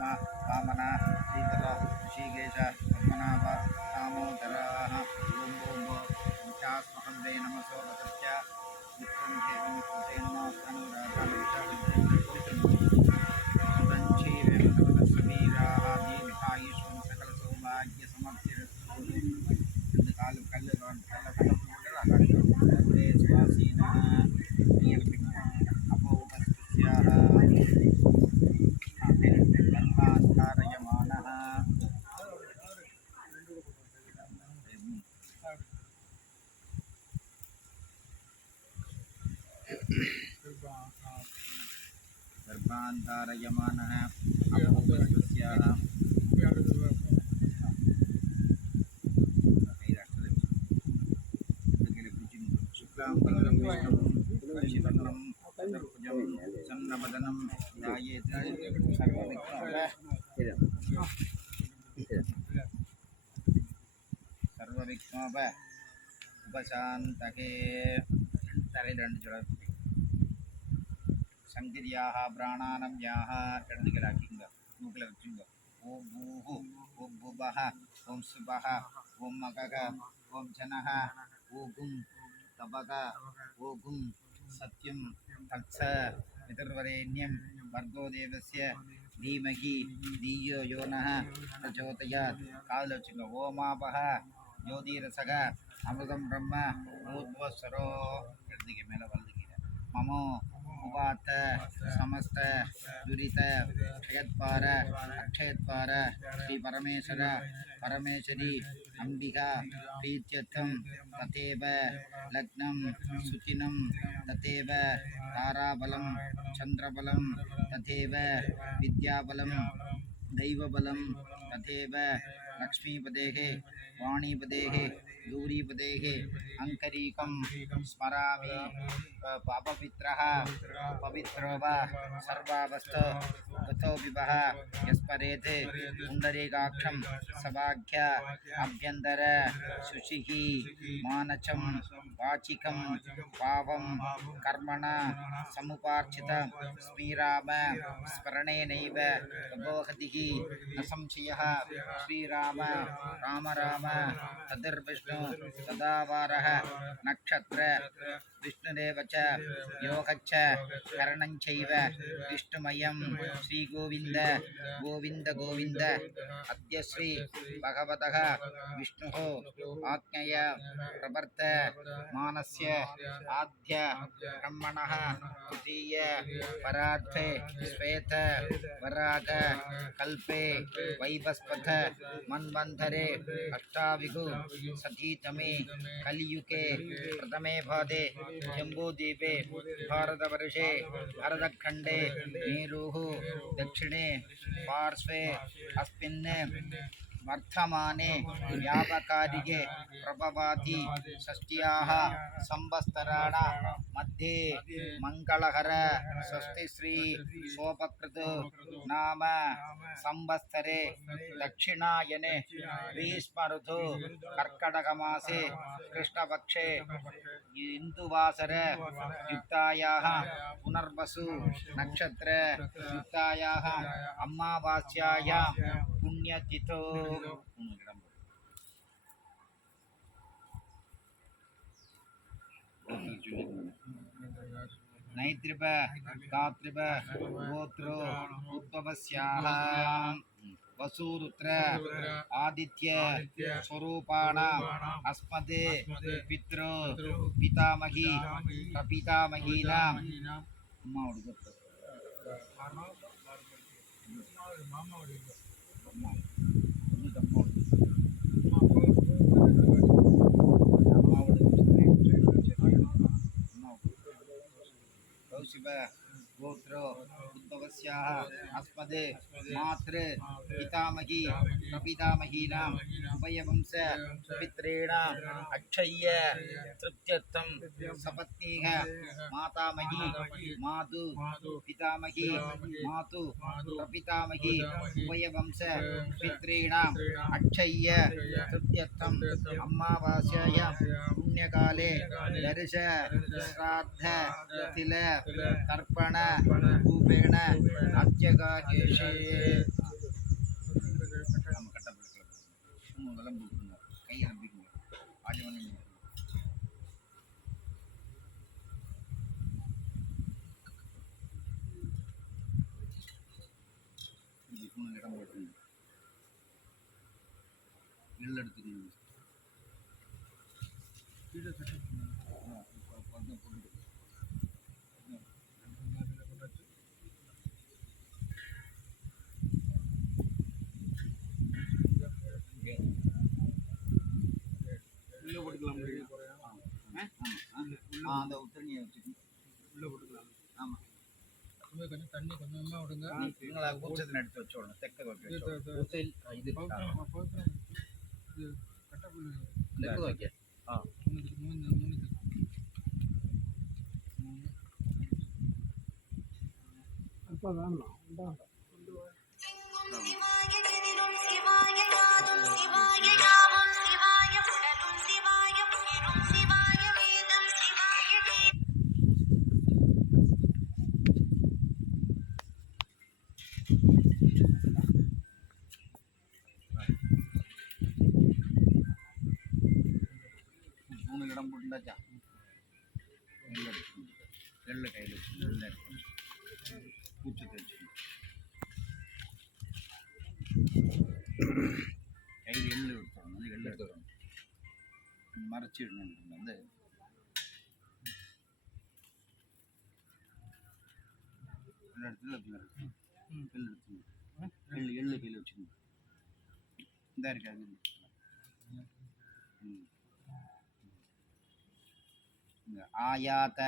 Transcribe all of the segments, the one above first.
राम वामन श्रीधर ऋषिकेश पद्मनाभ दामोदरः ओम ओम पंचास्महंदे नमसो वदस्य विक्रम हेमं कुसेनो तनुराधानुषाविद्यंची वेमनवदस्वीराः दीर्घायुष्मं सकल सौभाग्य समर्थिरस्तु काल कल स्वासीनः अपोपस्याः धर्मान्धारयमानः गर्भान्धारयमानः अपोपस्याः शुक्लां विष्णुं सन्नवदनं ध्यायेत् सर्वविघ्नोप उपशान्तये संगिर्याः प्राणानम्याः இடதுகளாக்கிங்க மூக்கில் வச்சுங்க ஓம் பூஹு ஓம் புபஹ ஓம் சுபஹ ஓம் மகக ஓம் ஜனஹ ஓகும் தபக ஓகும் சத்யம் தக்ஷ பிதர்வரேண்யம் வர்கோ தேவஸ்ய தீமகி தீயோ யோனः பிரச்சோதயாத் காதில் வச்சுங்க ஓமாபஹ ஜோதிரசக அமிர்தம் பிரம்ம பூத்வஸ்வரோ இடதுக்கு மேலே வலதுக்கீங்க மமோ उवात समस्त दुरित क्षयत्पार अक्षयत्पार श्री परमेश्वर परमेश्वरी अंबिका प्रीत्यर्थं तथैव लग्नं सुचिनं तथैव ताराबलं चंद्रबलं तथैव विद्याबलं दैवबलं तथैव लक्ष्मीपदेः वाणीपदेः गौरीपदेः अंकरीकं स्मरामि अपवित्रः पवित्रो वा सर्वावस्थो गतो विभः यस्परेत् पुण्डरीकाक्षं सभाख्य अभ्यन्तर शुचिः मानचं वाचिकं पावं कर्मणा समुपार्चित स्मीराम स्मरणेनैव प्रबोहतिः न संशयः श्रीराम राम राम तदिर्विष्णु तदावारः नक्षत्र विष्णुरेव च योगच्च करणञ्चैव विष्णुमयं श्रीगोविन्द गोविन्द गोविन्द अद्य श्री भगवतः विष्णुः आज्ञया प्रवर्त मानस्य आद्य ब्रह्मणः तृतीय परार्थे श्वेत वराग कल्पे वैवस्वत मन्वन्तरे अष्टाविगु सतीतमे कलियुगे प्रथमे भादे जम्बूद्वीपे भारतवर्षे भरतखण्डे मेरुः दक्षिणे पार्श्वे अस्मिन् वर्तमाने व्यापकारिके प्रभवाति षष्ट्याः संवत्सराण मध्ये मंगलहर षष्ठीश्री शोभकृत नाम संवत्सरे दक्षिणायने ग्रीष्म ऋतु कर्कटकमासे कृष्णपक्षे इंदुवासर युक्तायाः पुनर्वसु नक्षत्र युक्तायाः अमावास्यायां पुण्यतिथौ नैत्रिप गात्रिप गोत्रो उद्भवस्याः वसुरुद्र आदित्य स्वरूपाणाम् अस्मद् पितृ पितामही प्रपितामहीनाम् शिव गोत्रो उद्भवस्याः अस्मद् मातृ पितामही प्रपितामहीनाम् उभयवंश पितॄणाम् अक्षय्य तृप्त्यर्थं सपत्नीः मातामही मातु पितामही मातु प्रपितामही उभयवंश पितॄणाम् अक्षय्य तृप्त्यर्थं अमावास्यायां पुण्यकाले दर्श श्राद्ध तिल तर्पण रूपेण अत्यगाकेशे விஷ்ணு விளம்பு கை அனுப்பிக்குங்க ஆஜமணி விஷ்ணு இடம் போட்டுங்க எள் எடுத்துக்கணும் கீழே கட்டி போட்டு உள்ளே போட்டுக்கலாம் அந்த உத்தரணியை வச்சுக்கணும் உள்ளே போட்டுக்கலாம் ஆமாம் கொஞ்சம் தண்ணி கொஞ்சமாக விடுங்க நீங்களா கூச்சத்தில் எடுத்து வச்சு விடணும் தெக்க வைக்க இது கட்டப்புள்ளி தெக்க வைக்க அப்போ வேணாம் இடம் போட்டுண்டாச்சா எள்ளு கையில் வச்சு எள்ளு பூச்சத்தை வச்சு கையில் எள்ளு எடுத்துடணும் வந்து எள்ளு எடுத்துடணும் மறைச்சிடணும் வந்து இடத்துல எள்ளு எடுத்துக்கணும் எள்ளு கையில் வச்சுக்கணும் இந்த இருக்காது आयात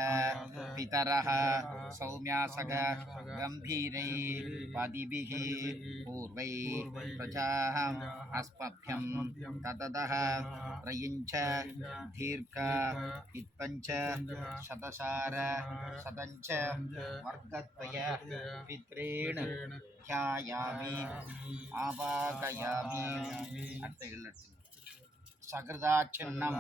पितरः सौम्यासग गंभीरै पदिभिः पूर्वै प्रजाः अस्मभ्यं ततदः प्रयुञ्च दीर्घ इत्पञ्च शतसार शतञ्च वर्गद्वय पितॄन् ध्यायामि आवाहयामि सकृदाच्छिन्नं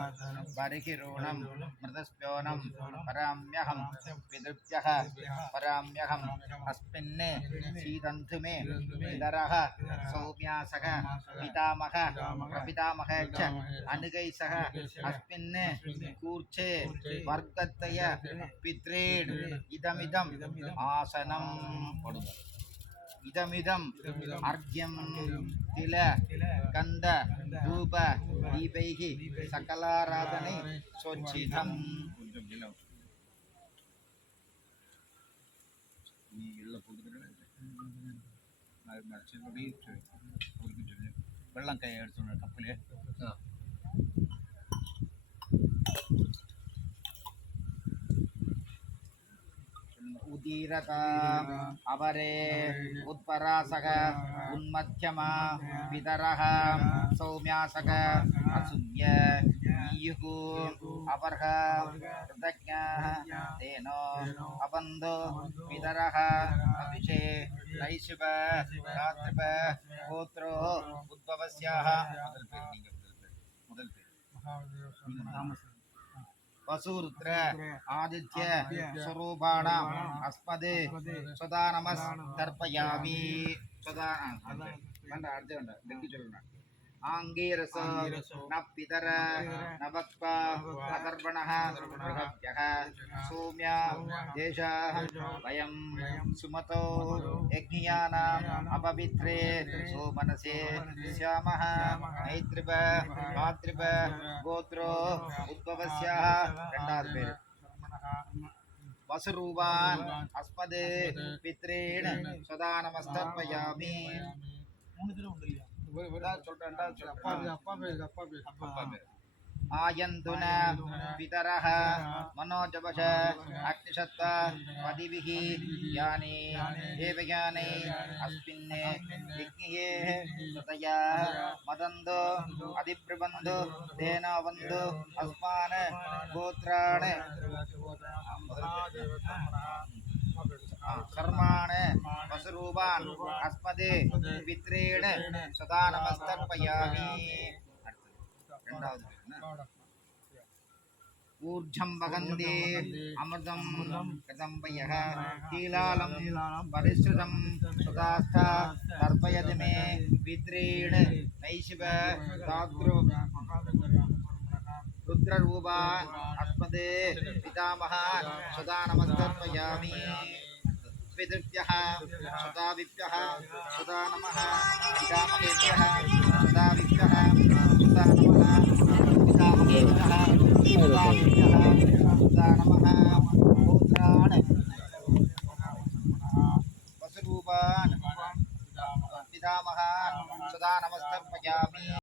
बर्हिरोणं मृतस्योनं पराम्यहं पितृभ्यः पराम्यहम् अस्मिन् सीदन्तु मे पितरः सौम्यासः पितामहः प्रपितामहः च अनुगैः सह अस्मिन् कूर्चे वर्गद्वय पितॄन् इदमिदम् आसनं इदमिदम् अर्घ्यं तिल गन्ध धूप दीपैः सकलाराधने स्वच्छितम् வெள்ளம் கை எடுத்து கப்பலே उदीरता अवरे उत्परासक उन्मध्यमा पितरः सौम्यासक असूय ईयुः अवर्ह कृतज्ञः तेनो अबन्धो पितरः अभिषे नैशिव रात्रिप गोत्रो उद्भवस्याः वसुरुद्र आदित्य स्वरूपाणाम् अस्मदे सदा नमस्तर्पयामि सदा आंगीरस न पितर न भक्त्वा अतर्पणः बृहभ्यः सौम्य देशः वयं सुमतो यज्ञानाम् अपवित्रे सोमनसे स्यामः नैत्रिप मातृप गोत्रो उद्भवस्याः ரெண்டாவது பேர் वसुरूपान् अस्मदे पितॄन् सदा नमस्तर्पयामि மூணு தடவை உண்டு आयन्तुन पितरः मनोजवश अग्निशत्व पदिभिः यानि देवयानि अस्मिन् यज्ञे ततया मदन्तो अधिप्रबन्धो तेन वन्दो अस्मान् गोत्रान् कर्माण वसुरूपान् अस्मदे पितॄन् सदा नमस्तर्पयामि ऊर्जं वगन्ते अमृतं कदम्बयः कीलालं परिश्रुतं सुदास्था तर्पयति मे पितॄन् नैशिव दाद्रु रुद्ररूपा अस्मदे पितामहा सदा नमस्तर्पयामि पितृभ्यः सदाविभ्यः सदा नमः पितामहेभ्यः सदाविभ्यः सदा नमः पितामहेभ्यः सदाविभ्यः सदा नमः गोत्रान् वसुरूपान् पितामहान् सदा नमस्तर्पयामि।